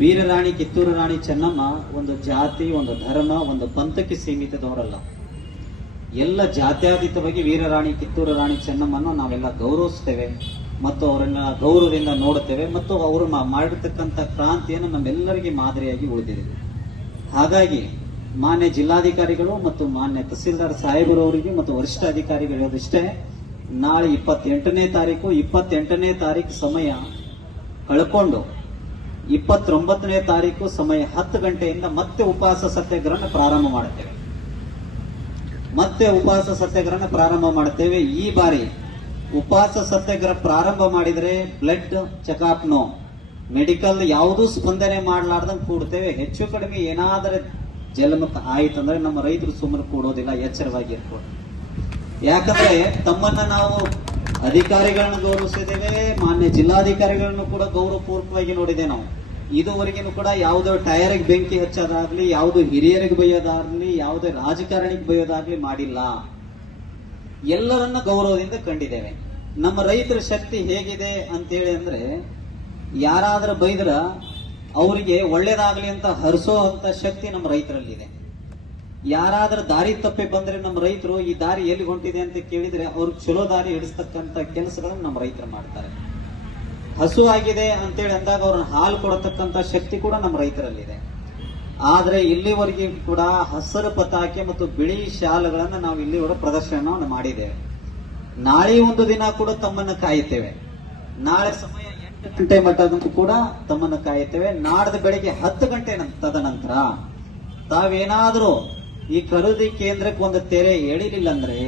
ವೀರರಾಣಿ ಕಿತ್ತೂರು ರಾಣಿ ಚೆನ್ನಮ್ಮ ಒಂದು ಜಾತಿ, ಒಂದು ಧರ್ಮ, ಒಂದು ಪಂಥಕ್ಕೆ ಸೀಮಿತದವರಲ್ಲ. ಎಲ್ಲ ಜಾತ್ಯತೀತವಾಗಿ ವೀರರಾಣಿ ಕಿತ್ತೂರು ರಾಣಿ ಚೆನ್ನಮ್ಮನ್ನು ನಾವೆಲ್ಲ ಗೌರವಿಸ್ತೇವೆ ಮತ್ತು ಅವರನ್ನ ಗೌರವದಿಂದ ನೋಡುತ್ತೇವೆ ಮತ್ತು ಅವರು ಮಾಡಿರ್ತಕ್ಕಂಥ ಕ್ರಾಂತಿಯನ್ನು ನಮ್ಮೆಲ್ಲರಿಗೆ ಮಾದರಿಯಾಗಿ ಉಳಿದಿದೆ. ಹಾಗಾಗಿ ಮಾನ್ಯ ಜಿಲ್ಲಾಧಿಕಾರಿಗಳು ಮತ್ತು ಮಾನ್ಯ ತಹಸೀಲ್ದಾರ್ ಸಾಹೇಬರವರಿಗೆ ಮತ್ತು ವರಿಷ್ಠ ಅಧಿಕಾರಿಗಳು ಹೇಳೋದಿಷ್ಟೇ, ನಾಳೆ 28ನೇ ತಾರೀಕು ಸಮಯ ಕಳ್ಕೊಂಡು 29ನೇ ತಾರೀಕು ಸಮಯ 10 ಗಂಟೆಯಿಂದ ಮತ್ತೆ ಉಪವಾಸ ಸತ್ಯಾಗ್ರಹ ಪ್ರಾರಂಭ ಮಾಡುತ್ತೇವೆ. ಈ ಬಾರಿ ಉಪವಾಸ ಸತ್ಯಾಗ್ರಹ ಪ್ರಾರಂಭ ಮಾಡಿದರೆ ಬ್ಲಡ್ ಚೆಕಪ್ ನೋ, ಮೆಡಿಕಲ್ ಯಾವುದೂ ಸ್ಪಂದನೆ ಮಾಡಲಾರ್ದಂಗೆ ಕೂಡ್ತೇವೆ. ಹೆಚ್ಚು ಕಡಿಮೆ ಏನಾದರೂ ಜಲಮುಖ ಆಯ್ತಂದ್ರೆ ನಮ್ಮ ರೈತರು ಸುಮ್ಮನೆ ಕೂಡೋದಿಲ್ಲ, ಎಚ್ಚರವಾಗಿ ಇರ್ಬೋದು. ಯಾಕಂದ್ರೆ ತಮ್ಮನ್ನ ನಾವು ಅಧಿಕಾರಿಗಳನ್ನ ಗೌರವಿಸಿದ್ದೇವೆ, ಮಾನ್ಯ ಜಿಲ್ಲಾಧಿಕಾರಿಗಳನ್ನು ಕೂಡ ಗೌರವಪೂರ್ವಕವಾಗಿ ನೋಡಿದೆ. ನಾವು ಇದುವರೆಗೂ ಕೂಡ ಯಾವುದೋ ಟೈರಿಗೆ ಬೆಂಕಿ ಹಚ್ಚೋದಾಗ್ಲಿ, ಯಾವುದೋ ಹಿರಿಯರಿಗೆ ಬೈಯೋದಾಗ್ಲಿ, ಯಾವುದೇ ರಾಜಕಾರಣಿಗೆ ಬೈಯೋದಾಗ್ಲಿ ಮಾಡಿಲ್ಲ. ಎಲ್ಲರನ್ನ ಗೌರವದಿಂದ ಕಂಡಿದ್ದೇವೆ. ನಮ್ಮ ರೈತರ ಶಕ್ತಿ ಹೇಗಿದೆ ಅಂತೇಳಿ ಅಂದ್ರೆ, ಯಾರಾದ್ರೂ ಬೈದ್ರ ಅವರಿಗೆ ಒಳ್ಳೇದಾಗ್ಲಿ ಅಂತ ಹರಿಸೋ ಅಂತ ಶಕ್ತಿ ನಮ್ಮ ರೈತರಲ್ಲಿದೆ. ಯಾರಾದ್ರೂ ದಾರಿ ತಪ್ಪಿ ಬಂದ್ರೆ ನಮ್ಮ ರೈತರು ಈ ದಾರಿ ಎಲ್ಲಿ ಹೊಂಟಿದೆ ಅಂತ ಕೇಳಿದ್ರೆ ಅವ್ರಿಗೆ ಚಲೋ ದಾರಿ ಹಿಡಿಸ್ತಕ್ಕಂತ ಕೆಲಸಗಳನ್ನು ನಮ್ಮ ರೈತರು ಮಾಡ್ತಾರೆ. ಹಸು ಆಗಿದೆ ಅಂತೇಳಿ ಅಂದಾಗ ಅವ್ರನ್ನ ಹಾಲು ಕೊಡತಕ್ಕಂತ ಶಕ್ತಿ ಕೂಡ ನಮ್ಮ ರೈತರಲ್ಲಿದೆ. ಆದ್ರೆ ಇಲ್ಲಿವರೆಗೆ ಕೂಡ ಹಸಿರು ಪತಾಕೆ ಮತ್ತು ಬಿಳಿ ಶಾಲುಗಳನ್ನ ನಾವು ಇಲ್ಲಿವರೆಗೆ ಪ್ರದರ್ಶನ ಮಾಡಿದ್ದೇವೆ. ನಾಳೆ ಒಂದು ದಿನ ಕೂಡ ತಮ್ಮನ್ನ ಕಾಯುತ್ತೇವೆ. ನಾಳೆ ಸಮಯ 8 ಗಂಟೆ ಮಟ್ಟದಂತೂ ಕೂಡ ತಮ್ಮನ್ನ ಕಾಯುತ್ತೇವೆ. ನಾಡ್ದು ಬೆಳಿಗ್ಗೆ 10 ಗಂಟೆ ತದನಂತರ ತಾವೇನಾದ್ರೂ ಈ ಖರೀದಿ ಕೇಂದ್ರಕ್ಕೆ ಒಂದು ತೆರೆ ಎಳಿಲಿಲ್ಲ ಅಂದ್ರೆ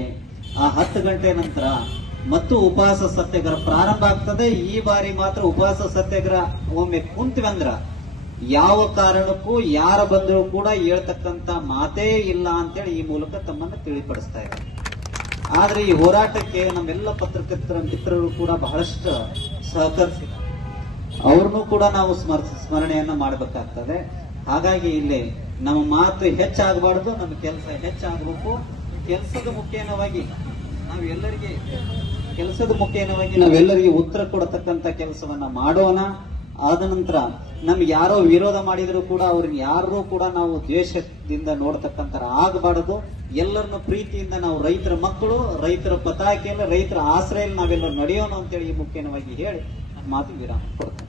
ಆ 10 ಗಂಟೆ ನಂತರ ಮತ್ತು ಉಪವಾಸ ಸತ್ಯಾಗ್ರಹ ಪ್ರಾರಂಭ ಆಗ್ತದೆ. ಈ ಬಾರಿ ಮಾತ್ರ ಉಪವಾಸ ಸತ್ಯಾಗ್ರಹ ಒಮ್ಮೆ ಕುಂತ್ವಿ ಅಂದ್ರ ಯಾವ ಕಾರಣಕ್ಕೂ ಯಾರ ಬಂದರೂ ಕೂಡ ಹೇಳ್ತಕ್ಕಂತ ಮಾತೇ ಇಲ್ಲ ಅಂತೇಳಿ ಈ ಮೂಲಕ ತಮ್ಮನ್ನ ತಿಳಿಪಡಿಸ್ತಾ ಇದ್ದಾರೆ. ಆದ್ರೆ ಈ ಹೋರಾಟಕ್ಕೆ ನಮ್ಮೆಲ್ಲ ಪತ್ರಕರ್ತರ ಮಿತ್ರರು ಕೂಡ ಬಹಳಷ್ಟು ಸಹಕರಿಸಿದ್ದಾರೆ. ಅವ್ರನ್ನೂ ಕೂಡ ನಾವು ಸ್ಮರಣೆಯನ್ನ ಮಾಡಬೇಕಾಗ್ತದೆ. ಹಾಗಾಗಿ ಇಲ್ಲಿ ನಮ್ಮ ಮಾತು ಹೆಚ್ಚಾಗಬಾರ್ದು, ನಮ್ಮ ಕೆಲಸ ಹೆಚ್ಚಾಗಬೇಕು. ಕೆಲಸದ ಮುಖೇನವಾಗಿ ನಾವೆಲ್ಲರಿಗೆ ಉತ್ತರ ಕೊಡತಕ್ಕಂತ ಕೆಲಸವನ್ನ ಮಾಡೋಣ. ಆದ ನಂತರ ನಮ್ಗೆ ಯಾರೋ ವಿರೋಧ ಮಾಡಿದ್ರು ಕೂಡ ಅವ್ರಿಗೆ ಯಾರೂ ಕೂಡ ನಾವು ದ್ವೇಷದಿಂದ ನೋಡ್ತಕ್ಕಂತ ಆಗಬಾರದು. ಎಲ್ಲರನ್ನ ಪ್ರೀತಿಯಿಂದ ನಾವು ರೈತರ ಮಕ್ಕಳು, ರೈತರ ಪತಾಕೆಯಲ್ಲಿ, ರೈತರ ಆಶ್ರಯಲ್ಲಿ ನಾವೆಲ್ಲರೂ ನಡೆಯೋಣ ಅಂತೇಳಿ ಮುಖ್ಯವಾಗಿ ಹೇಳಿ ನನ್ನ ಮಾತು ವಿರಾಮ ಕೊಡ್ತೇನೆ.